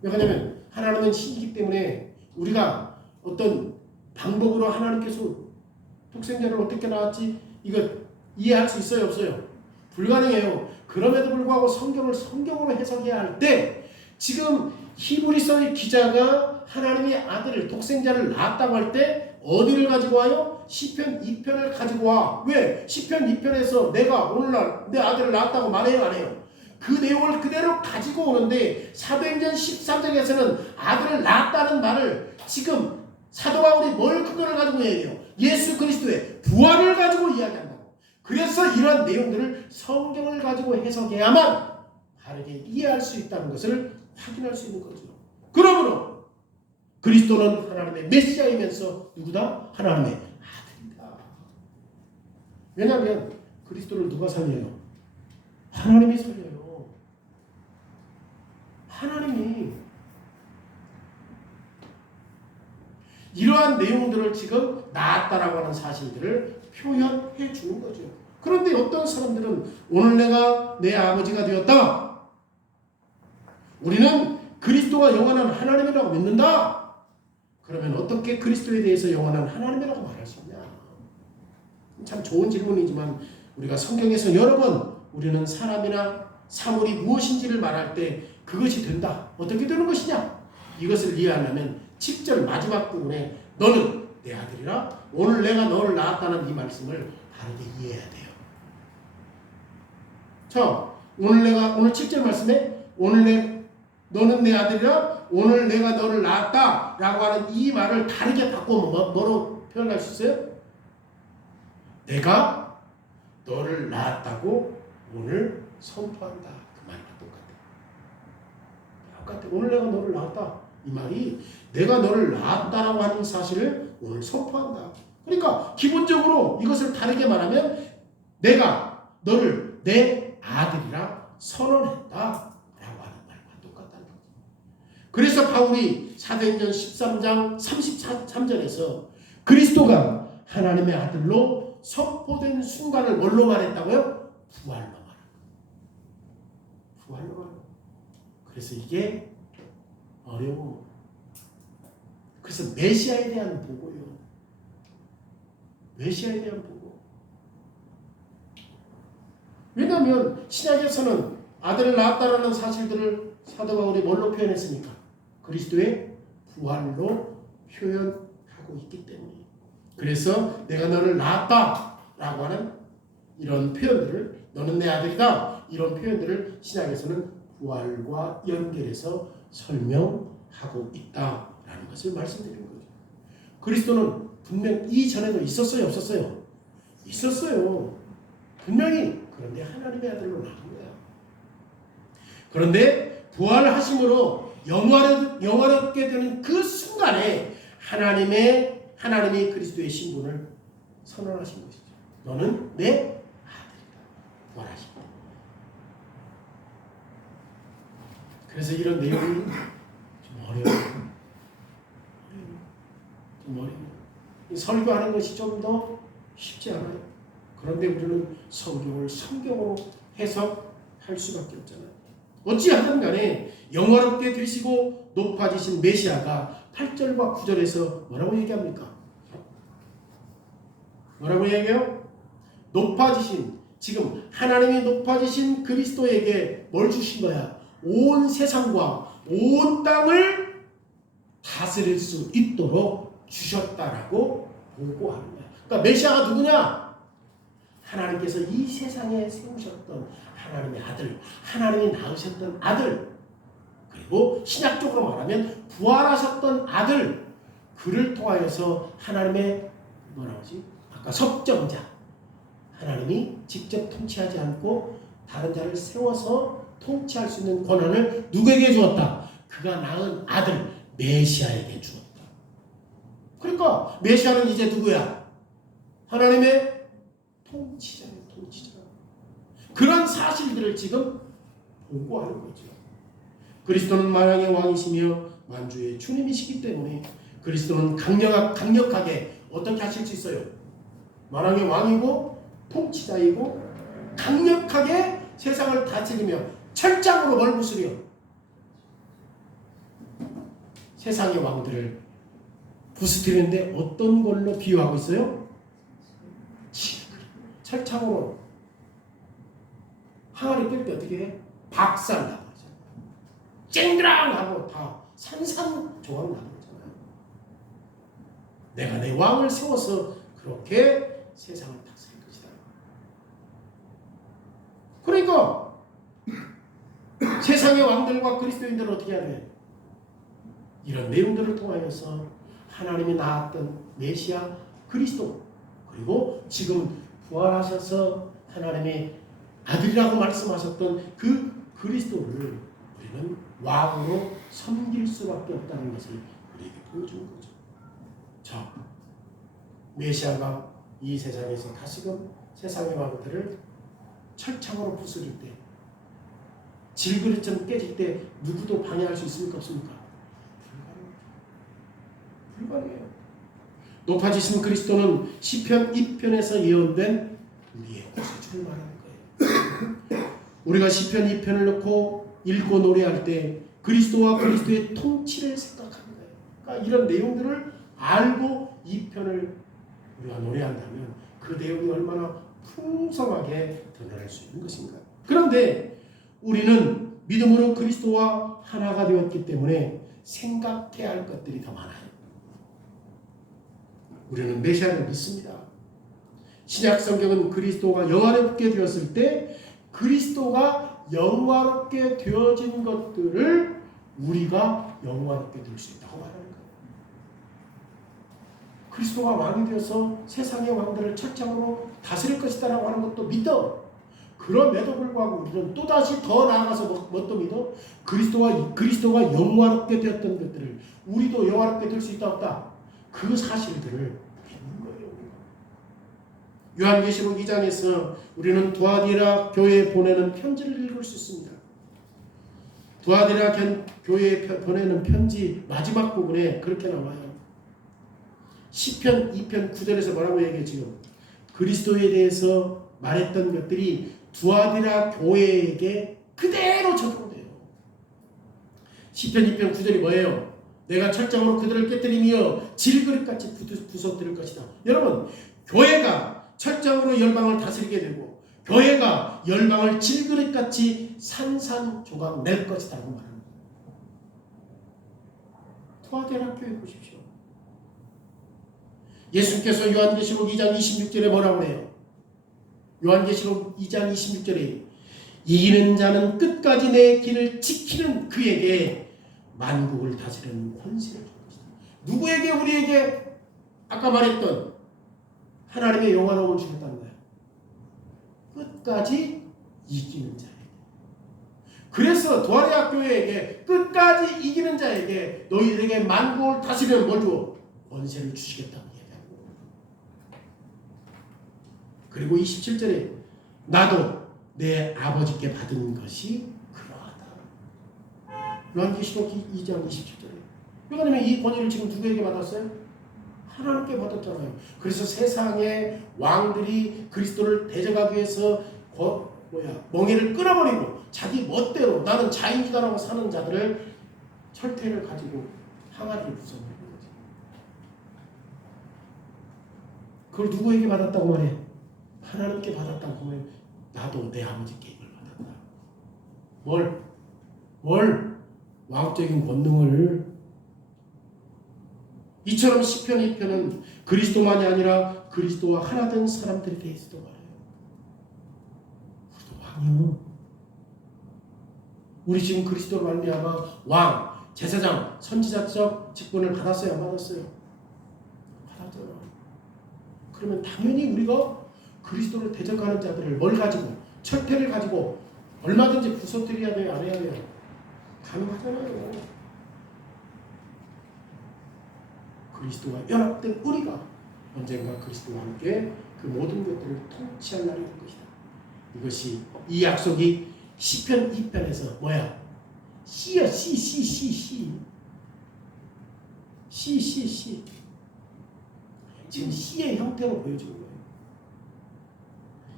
왜냐하면 하나님은 신이기 때문에 우리가 어떤 방법으로 하나님께서 독생자를 어떻게 낳았지? 이거 이해할 수 있어요? 없어요? 불가능해요. 그럼에도 불구하고 성경을 성경으로 해석해야 할 때 지금 히브리서의 기자가 하나님의 아들을 독생자를 낳았다고 할 때 어디를 가지고 와요? 시편 2편을 가지고 와. 왜? 시편 2편에서 내가 오늘날 내 아들을 낳았다고 말해요, 안 해요? 그 내용을 그대로 가지고 오는데 사도행전 13장에서는 아들을 낳았다는 말을 지금 사도 바울이 뭘 근거를 가지고 얘기해요? 예수 그리스도의 부활을 가지고 이야기한다고. 그래서 이러한 내용들을 성경을 가지고 해석해야만 바르게 이해할 수 있다는 것을 확인할 수 있는 거죠. 그러므로 그리스도는 하나님의 메시아이면서 누구다? 하나님의 아들이다. 왜냐하면 그리스도를 누가 살려요? 하나님이 살려요. 하나님이. 이러한 내용들을 지금 낳았다라고 하는 사실들을 표현해 주는 거죠. 그런데 어떤 사람들은 오늘 내가 내 아버지가 되었다. 우리는 그리스도가 영원한 하나님이라고 믿는다. 그러면 어떻게 그리스도에 대해서 영원한 하나님이라고 말할 수 있냐? 참 좋은 질문이지만 우리가 성경에서 여러 번 우리는 사람이나 사물이 무엇인지를 말할 때 그것이 된다. 어떻게 되는 것이냐? 이것을 이해하려면 7절 마지막 부분에 너는 내 아들이라 오늘 내가 너를 낳았다는 이 말씀을 바르게 이해해야 돼요. 자, 오늘 7절 말씀에 너는 내 아들이라 오늘 내가 너를 낳았다 라고 하는 이 말을 다르게 바꾸면 뭐로 표현할 수 있어요? 내가 너를 낳았다고 오늘 선포한다. 그 말과 똑같아. 오늘 내가 너를 낳았다. 이 말이 내가 너를 낳았다라고 하는 사실을 오늘 선포한다. 그러니까 기본적으로 이것을 다르게 말하면 내가 너를 내 아들이라 선언했다 라고 하는 말과 똑같다는 거죠. 그래서 바울이 사도행전 13장 33절에서 그리스도가 하나님의 아들로 선포된 순간을 뭘로 말했다고요? 부활로 말합니다. 부활로 말합니다. 그래서 이게 어려워. 그래서 메시아에 대한 보고요. 메시아에 대한 보고. 왜냐하면 신약에서는 아들을 낳았다라는 사실들을 사도 바울이 뭘로 표현했습니까? 그리스도의 부활로 표현하고 있기 때문에. 그래서 내가 너를 낳았다라고 하는 이런 표현들을 너는 내 아들이다 이런 표현들을 신약에서는 부활과 연결해서 설명하고 있다라는 것을 말씀드리는 거죠. 그리스도는 분명 이전에도 있었어요, 없었어요? 있었어요. 분명히. 그런데 하나님의 아들로 나온 거야. 그런데 부활하심으로 영원하게 되는 그 순간에 하나님이 그리스도의 신분을 선언하신 것이죠. 너는 내 아들이다. 부활하신 것. 그래서 이런 내용이 좀 어려워요. 좀 어려워요. 설교하는 것이 좀 더 쉽지 않아요. 그런데 우리는 성경으로 해석할 수밖에 없잖아요. 어찌하든 간에 영원롭게 되시고 높아지신 메시아가 8절과 9절에서 뭐라고 얘기합니까? 뭐라고 얘기해요? 높아지신, 지금 하나님이 높아지신 그리스도에게 뭘 주신 거야? 온 세상과 온 땅을 다스릴 수 있도록 주셨다라고 보고하는 거야. 그러니까 메시아가 누구냐? 하나님께서 이 세상에 세우셨던 하나님의 아들, 하나님이 낳으셨던 아들, 그리고 신약적으로 말하면 부활하셨던 아들, 그를 통하여서 하나님의 아까 석정자, 하나님이 직접 통치하지 않고 다른 자를 세워서 통치할 수 있는 권한을 누구에게 주었다? 그가 낳은 아들 메시아에게 주었다. 그러니까 메시아는 이제 누구야? 하나님의 통치자예요. 통치자. 그런 사실들을 지금 보고하는 거죠. 그리스도는 만왕의 왕이시며 만주의 주님이시기 때문에 그리스도는 강력하게 어떻게 하실 수 있어요? 만왕의 왕이고 통치자이고 강력하게 세상을 다스리며 철장으로 뭘 부수려? 세상의 왕들을 부수뜨리는데 어떤 걸로 비유하고 있어요? 쨍그랑 하고 다 산산조각 나는 거잖아요. 내가 내 왕을 세워서 그렇게 세상을 다스릴 것이다. 그러니까 세상의 왕들과 그리스도인들은 어떻게 해야 돼? 이런 내용들을 통하여서 하나님이 낳았던 메시아 그리스도, 그리고 지금 부활하셔서 하나님의 아들이라고 말씀하셨던 그 그리스도를 우리는 왕으로 섬길 수밖에 없다는 것을 우리에게 보여주는 거죠. 자, 메시아가 이 세상에서 다시금 세상의 왕들을 철창으로 부수릴 때, 질그릇처럼 깨질 때 누구도 방해할 수 있습니까? 없습니까? 불가능해요. 높아지신 그리스도는 시편 2편에서 예언된 우리의 구세주를 말하는 거예요. 우리가 시편 2편을 놓고 읽고 노래할 때 그리스도와 그리스도의 통치를 생각하는 거예요. 그러니까 이런 내용들을 알고 2편을 우리가 노래한다면 그 내용이 얼마나 풍성하게 드러날 수 있는 것인가. 그런데 우리는 믿음으로 그리스도와 하나가 되었기 때문에 생각해야 할 것들이 더 많아요. 우리는 메시아를 믿습니다. 신약 성경은 그리스도가 영화롭게 되었을 때 그리스도가 영화롭게 되어진 것들을 우리가 영화롭게 될 수 있다고 말하는 거예요. 그리스도가 왕이 되어서 세상의 왕들을 철장으로 다스릴 것이다 라고 하는 것도 믿어. 그럼에도 불구하고 우리는 또다시 더 나아가서 뭣도 믿어? 그리스도가 영화롭게 되었던 것들을 우리도 영화롭게 될 수 있다 없다? 그 사실들을 믿는 거예요. 요한계시록 2장에서 우리는 두아디라 교회에 보내는 편지를 읽을 수 있습니다. 두아디라 교회에 보내는 편지 마지막 부분에 그렇게 나와요. 시편 2편 9절에서 뭐라고 얘기해? 지금 그리스도에 대해서 말했던 것들이 두아디라 교회에게 그대로 적용돼요. 시편 2편 9절이 뭐예요? 내가 철장으로 그들을 깨뜨리며 질그릇같이 부서뜨릴 것이다. 여러분, 교회가 철장으로 열방을 다스리게 되고 교회가 열방을 질그릇같이 산산조각 낼 것이다 고 말합니다. 투아디라 교회 보십시오. 예수께서 요한계시록 2장 26절에 뭐라고 해요? 요한계시록 2장 26절에 이기는 자는 끝까지 내 길을 지키는 그에게 만국을 다스리는 권세를 줄 것이다. 누구에게? 우리에게 아까 말했던 하나님의 영화로움을 주겠다는 거야. 끝까지 이기는 자에게. 그래서 두아디라 교회에게 끝까지 이기는 자에게 너희들에게 만국을 다스리는 뭘 줘? 권세를 주시겠다고 얘기하는 거야. 그리고 27절에 나도 내 아버지께 받은 것이 요한계시록 2장 27절에 왜냐하면 이 권위를 지금 누구에게 받았어요? 하나님께 받았잖아요. 그래서 세상의 왕들이 그리스도를 대적하기 위해서 멍에를 끊어버리고 자기 멋대로 나는 자인이다라고 사는 자들을 철퇴를 가지고 항아리를 부숴버리는 거죠. 그걸 누구에게 받았다고 말해? 하나님께 받았다고 말해. 나도 내 아버지께 이걸 받았다. 뭘? 왕적인 권능을. 이처럼 시편 2편은 그리스도만이 아니라 그리스도와 하나 된 사람들에 대해서도 말해요. 우리도 왕이요. 우리 지금 그리스도로 말미암아 왕, 제사장, 선지자적 직분을 받았어요? 안 받았어요? 받았잖아. 그러면 당연히 우리가 그리스도를 대적하는 자들을 뭘 가지고? 철퇴를 가지고 얼마든지 부서뜨려야 돼요? 안 해야 돼요? 가능하잖아요. 그리스도와 연합된 우리가 언젠가 그리스도와 함께 그 모든 것들을 통치할 날이 올 것이다. 이것이 이 약속이 시편 2편에서 뭐야? 씨야. 씨. 지금 씨의 형태로 보여주는 거예요.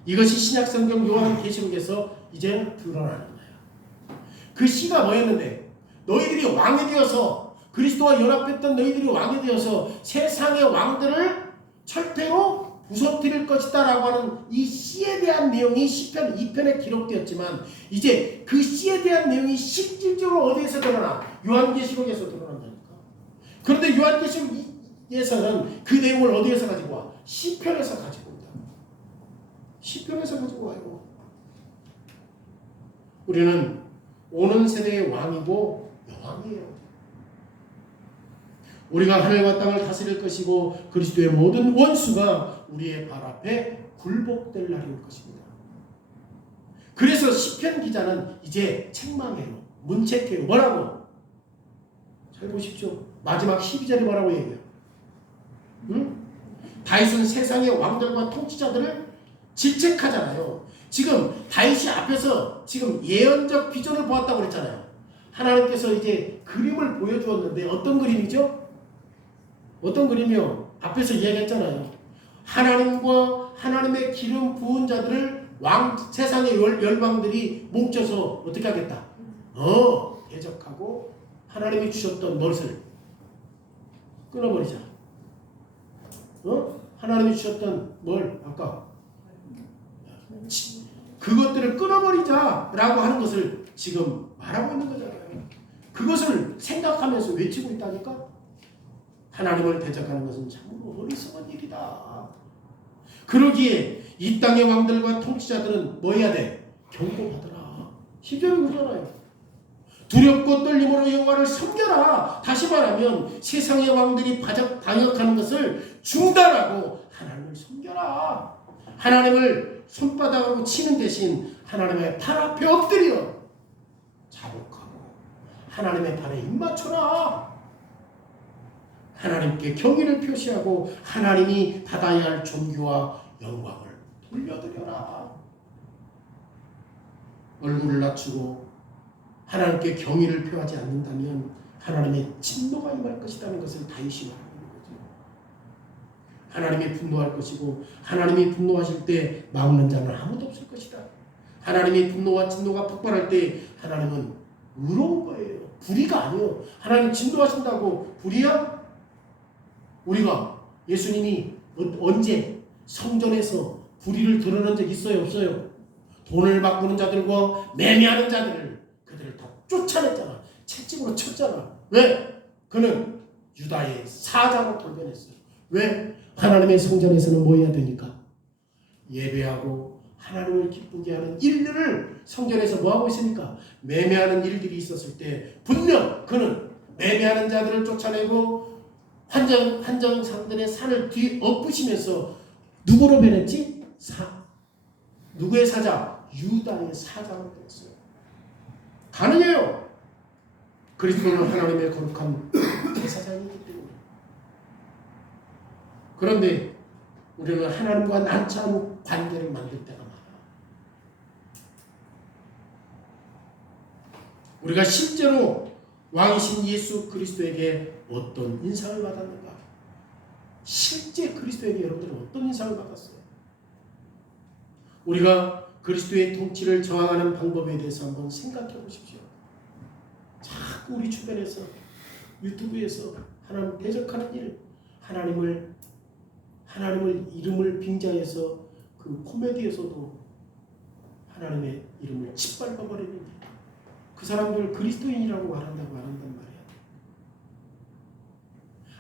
이것이 신약성경 요한계시록에서 이제 드러나는 거예요. 그 씨가 뭐였는데? 너희들이 왕이 되어서 그리스도와 연합했던 너희들이 왕이 되어서 세상의 왕들을 철퇴로 부서뜨릴 것이다 라고 하는 이 씨에 대한 내용이 시편 2편에 기록되었지만 이제 그 씨에 대한 내용이 실질적으로 어디에서 드러나? 요한계시록에서 드러난다니까. 그런데 요한계시록에서는 그 내용을 어디에서 가지고 와? 시편에서 가지고 온다. 시편에서 가지고 와요. 우리는 오는 세대의 왕이고 여왕이에요. 우리가 하늘과 땅을 다스릴 것이고 그리스도의 모든 원수가 우리의 발 앞에 굴복될 날이 올 것입니다. 그래서 시편 기자는 이제 책망해요. 문책해요. 뭐라고? 잘 보십시오. 마지막 12절에 뭐라고 얘기해요? 응? 다윗은 세상의 왕들과 통치자들을 질책하잖아요. 지금 다윗이 앞에서 지금 예언적 비전을 보았다고 그랬잖아요. 하나님께서 이제 그림을 보여주었는데 어떤 그림이죠? 어떤 그림이요? 앞에서 이야기했잖아요. 하나님과 하나님의 기름 부은 자들을 세상의 열방들이 뭉쳐서 어떻게 하겠다? 대적하고 하나님이 주셨던 것을 끊어버리자. 하나님이 주셨던 뭘? 아까 그것들을 끊어버리자라고 하는 것을 지금 말하고 있는 거잖아요. 그것을 생각하면서 외치고 있다니까? 하나님을 대적하는 것은 참으로 어리석은 일이다. 그러기에 이 땅의 왕들과 통치자들은 뭐 해야 돼? 경고하더라. 10절은 그러잖아요. 두렵고 떨림으로 여호와를 섬겨라. 다시 말하면 세상의 왕들이 반역하는 것을 중단하고 하나님을 섬겨라. 하나님을 손바닥으로 치는 대신 하나님의 팔 앞에 엎드려 자복하고 하나님의 발에 입맞춰라. 하나님께 경의를 표시하고 하나님이 받아야 할 존귀와 영광을 돌려드려라. 얼굴을 낮추고 하나님께 경의를 표하지 않는다면 하나님의 진노가 임할 것이라는 것을 다윗이 말하고 있는 거죠. 하나님이 분노할 것이고 하나님이 분노하실 때 막는 자는 아무도 없을 것이다. 하나님이 분노와 진노가 폭발할 때 하나님은 의로운 거예요. 불의가 아니에요. 하나님 진노하신다고 불의야? 우리가 예수님이 언제 성전에서 불의를 드러낸 적 있어요? 없어요? 돈을 바꾸는 자들과 매매하는 자들을 그들을 다 쫓아냈잖아. 채찍으로 쳤잖아. 왜? 그는 유다의 사자로 돌변했어요. 왜? 하나님의 성전에서는 뭐 해야 되니까? 예배하고 하나님을 기쁘게 하는 일들을 성전에서 뭐 하고 있으니까? 매매하는 일들이 있었을 때 분명 그는 매매하는 자들을 쫓아내고 한정상들의 산을 뒤엎으시면서 누구로 변했지? 누구의 사자? 유다의 사자로 변했어요. 가느냐요? 그리스도는 하나님의 거룩한 제사장이기 때문에. 그런데 우리는 하나님과 난처한 관계를 만들 때가 많아. 우리가 실제로 왕이신 예수 그리스도에게 어떤 인상을 받았는가? 실제 그리스도에게 여러분들은 어떤 인상을 받았어요? 우리가 그리스도의 통치를 저항하는 방법에 대해서 한번 생각해 보십시오. 자꾸 우리 주변에서 유튜브에서 하나님 대적하는 일, 하나님을 이름을 빙자해서 그 코미디에서도 하나님의 이름을 짓밟아버리는 일. 그 사람들 그리스도인이라고 말한단 말이야.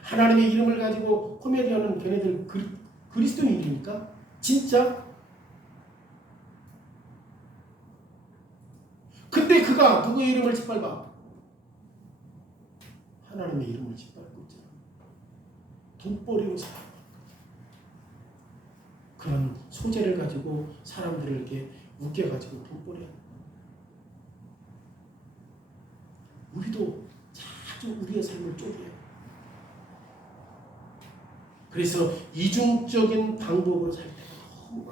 하나님의 이름을 가지고 코미디하는 걔네들 그리스도인입니까? 진짜? 근데 그가 누구의 이름을 짓밟아? 하나님의 이름을 짓밟고 있잖아. 돈벌이로 살아. 그런 소재를 가지고 사람들을 이렇게 웃겨가지고 돈벌이하는. 우리도 자주 우리의 삶을 쪼개요. 그래서 이중적인 방법으로 살 때가 너무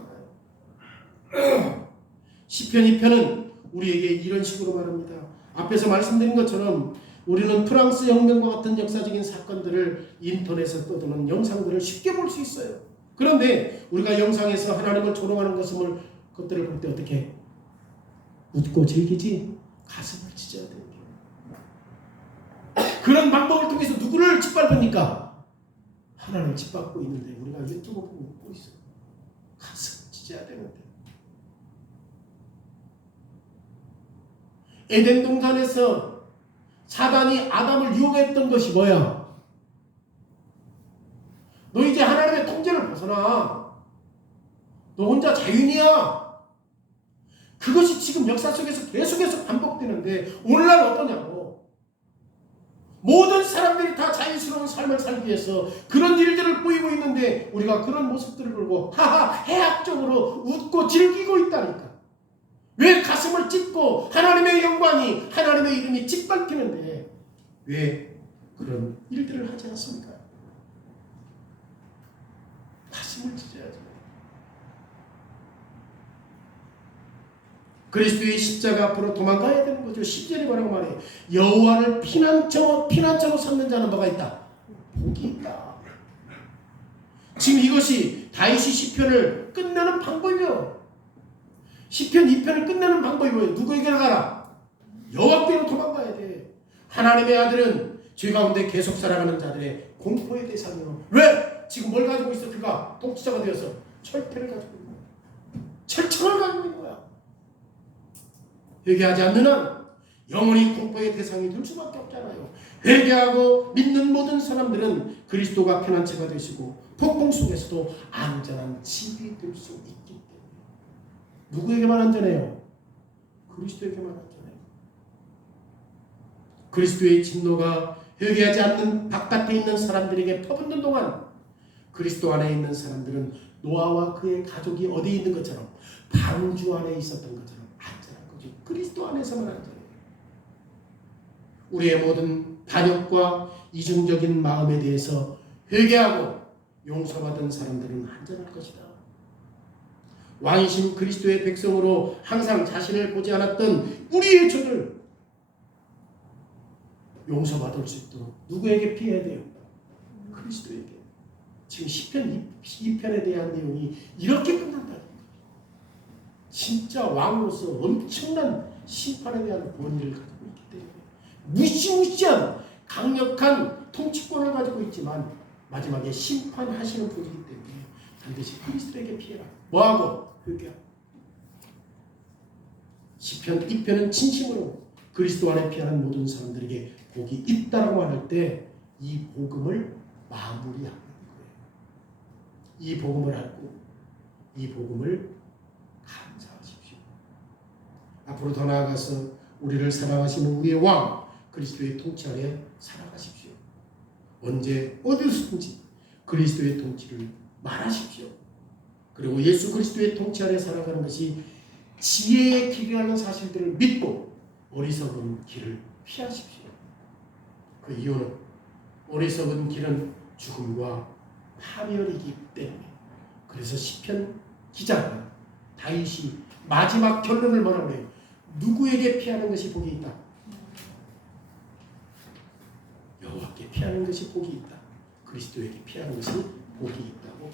많아요. 시편 2편은 우리에게 이런 식으로 말합니다. 앞에서 말씀드린 것처럼 우리는 프랑스 혁명과 같은 역사적인 사건들을 인터넷에 떠도는 영상들을 쉽게 볼 수 있어요. 그런데 우리가 영상에서 하나님을 조롱하는 것들을 볼 때 어떻게 웃고 즐기지? 가슴을 찢어야 돼요. 그런 방법을 통해서 누구를 짓밟으니까 하나님을 짓밟고 있는데 우리가 유튜브 보고 웃고 있어요. 찢어야 되는데. 에덴 동산에서 사단이 아담을 유혹했던 것이 뭐야? 너 이제 하나님의 통제를 벗어나. 너 혼자 자유인이야. 그것이 지금 역사 속에서 계속해서 반복되는데 오늘날 어떠냐고. 모든 사람들이 다 자유스러운 삶을 살기 위해서 그런 일들을 보이고 있는데 우리가 그런 모습들을 보고 하하 해학적으로 웃고 즐기고 있다니까. 왜 가슴을 찢고 하나님의 영광이 하나님의 이름이 짓밟히는데 왜 그런 일들을 하지 않습니까? 가슴을 찢어야죠. 그리스도의 십자가 앞으로 도망가야 되는 거죠. 10절에 뭐라고 말해요? 여호와를 피난처로 삼는 자는 뭐가 있다? 복이 있다. 지금 이것이 다윗이 시편을 끝내는 방법이에요. 시편 2편을 끝내는 방법이 뭐예요? 누구에게 가라? 여호와께로 도망가야 돼. 하나님의 아들은 죄 가운데 계속 살아가는 자들의 공포의 대상이요. 왜? 지금 뭘 가지고 있어? 그가 통치자가 되어서 철퇴를 가지고 있는 거야. 철창을 가지고 있는 거야. 회개하지 않는 한 영원히 공포의 대상이 될 수밖에 없잖아요. 회개하고 믿는 모든 사람들은 그리스도가 피난처가 되시고 폭풍 속에서도 안전한 집이 될 수 있기 때문에. 누구에게만 안전해요? 그리스도에게만 안전해요. 그리스도의 진노가 회개하지 않는 바깥에 있는 사람들에게 퍼붓는 동안 그리스도 안에 있는 사람들은 노아와 그의 가족이 어디에 있는 것처럼 방주 안에 있었던 것처럼 안전한 거죠. 그리스도 안에서만 안전해요. 우리의 모든 반역과 이중적인 마음에 대해서 회개하고 용서받은 사람들은 안전할 것이다. 왕이신 그리스도의 백성으로 항상 자신을 보지 않았던 우리의 죄를 용서받을 수 있도록 누구에게 피해야 돼요? 그리스도에게. 지금 시편 2편에 대한 내용이 이렇게 끝난다는 거예요. 진짜 왕으로서 엄청난 심판에 대한 권위를 가지고 있기 때문에 무시무시한 강력한 통치권을 가지고 있지만 마지막에 심판하시는 분이기 때문에 반드시 그리스도에게 피해라. 뭐하고? 회개하고. 시편 2편은 진심으로 그리스도 안에 피하는 모든 사람들에게 복이 있다고 할 때 이 복음을 마무리하는 거예요. 이 복음을 알고 이 복음을 감사하십시오. 앞으로 더 나아가서 우리를 사랑하시는 우리의 왕 그리스도의 통치 아래 살아가십시오. 언제 어디서든지 그리스도의 통치를 말하십시오. 그리고 예수 그리스도의 통치 아래 살아가는 것이 지혜의 길이라는 사실들을 믿고 어리석은 길을 피하십시오. 그 이유는 어리석은 길은 죽음과 파멸이기 때문에. 그래서 시편 기자는 다윗이 마지막 결론을 뭐라고 해요? 누구에게 피하는 것이 복이 있다? 여호와께 피하는 것이 복이 있다. 그리스도에게 피하는 것이 복이 있다고